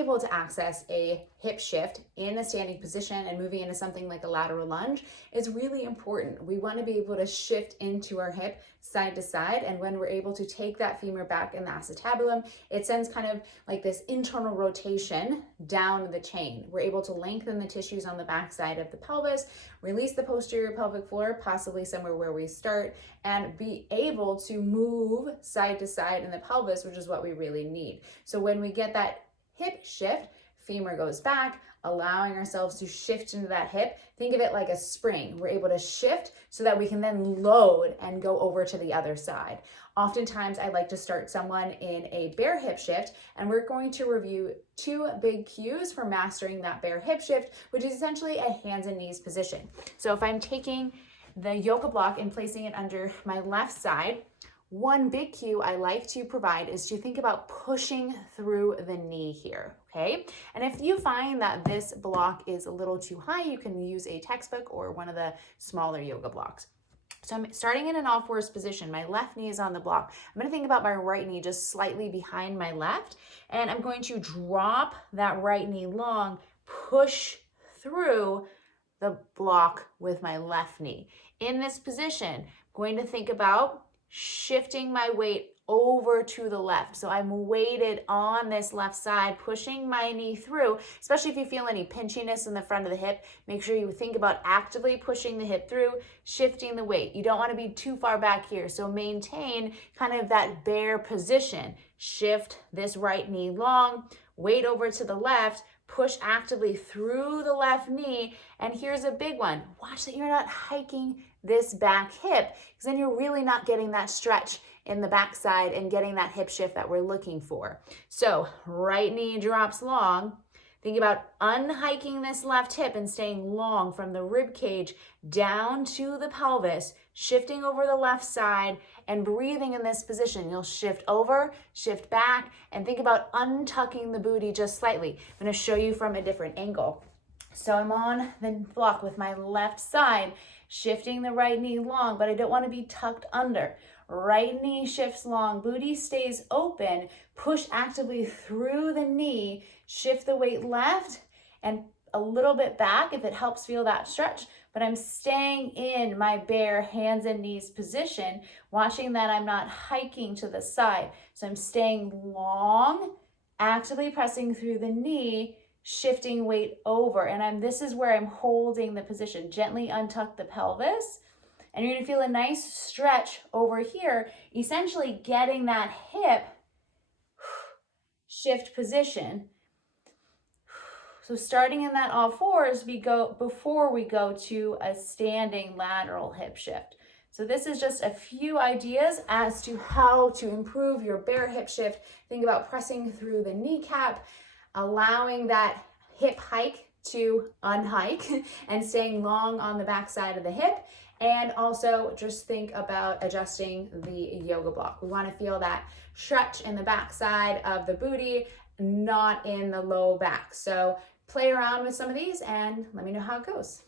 able to access a hip shift in a standing position and moving into something like a lateral lunge is really important. We want to be able to shift into our hip side to side, and when we're able to take that femur back in the acetabulum, it sends kind of like this internal rotation down the chain. We're able to lengthen the tissues on the back side of the pelvis, release the posterior pelvic floor, possibly somewhere where we start, and be able to move side to side in the pelvis, which is what we really need. So when we get that hip shift, femur goes back, allowing ourselves to shift into that hip. Think of it like a spring. We're able to shift so that we can then load and go over to the other side. Oftentimes, I like to start someone in a bear hip shift, and we're going to review 2 big cues for mastering that bear hip shift, which is essentially a hands and knees position. So if I'm taking the yoga block and placing it under my left side, one big cue I like to provide is to think about pushing through the knee here, okay? And if you find that this block is a little too high, you can use a textbook or one of the smaller yoga blocks. So I'm starting in an all fours position. My left knee is on the block. I'm gonna think about my right knee just slightly behind my left, and I'm going to drop that right knee long, push through the block with my left knee. In this position, I'm going to think about shifting my weight over to the left. So I'm weighted on this left side, pushing my knee through, especially if you feel any pinchiness in the front of the hip. Make sure you think about actively pushing the hip through, shifting the weight. You don't want to be too far back here. So maintain kind of that bear position. Shift this right knee long, weight over to the left, push actively through the left knee. And here's a big one. Watch that you're not hiking this back hip, because then you're really not getting that stretch in the backside and getting that hip shift that we're looking for. So right knee drops long. Think about unhiking this left hip and staying long from the rib cage down to the pelvis, shifting over the left side and breathing in this position. You'll shift over, shift back, and think about untucking the booty just slightly. I'm going to show you from a different angle. So I'm on the block with my left side, shifting the right knee long, but I don't want to be tucked under. Right knee shifts long, booty stays open, push actively through the knee, shift the weight left and a little bit back if it helps feel that stretch, but I'm staying in my bear hands and knees position, watching that I'm not hiking to the side. So I'm staying long, actively pressing through the knee, shifting weight over, and this is where I'm holding the position. Gently untuck the pelvis, and you're gonna feel a nice stretch over here, essentially getting that hip shift position. So starting in that all fours, before we go to a standing lateral hip shift. So this is just a few ideas as to how to improve your bear hip shift. Think about pressing through the kneecap, allowing that hip hike to unhike and staying long on the back side of the hip. And also just think about adjusting the yoga block. We want to feel that stretch in the back side of the booty, not in the low back. So play around with some of these and let me know how it goes.